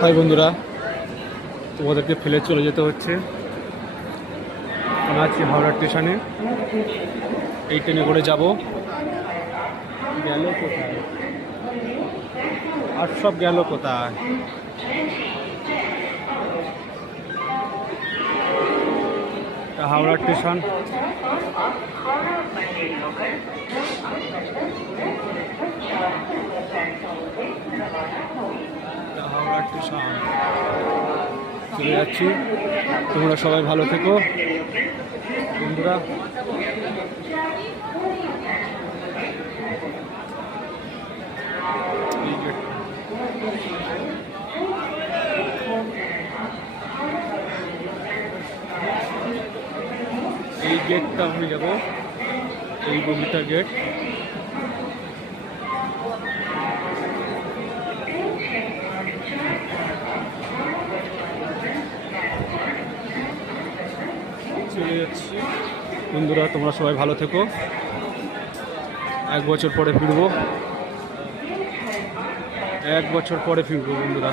High বন্ধুরা, তোমাদেরকে ফেলে চলে যেতে হচ্ছে। আমরা আছি হাওড়া স্টেশনে। এই ট্রেনে করে যাব। গেল কোথায় আর সব গেল কোথায়? হাওড়া স্টেশন। হাওড়া স্টেশন চলে যাচ্ছি। তোমরা সবাই ভালো থেকো বন্ধুরা। এই গেটটা আমি যাব, এই বগিটা গেট। চলে যাচ্ছি বন্ধুরা, তোমরা সবাই ভালো থেকো। 1 বছর পরে ফিরবো, 1 বছর পরে ফিরবো বন্ধুরা।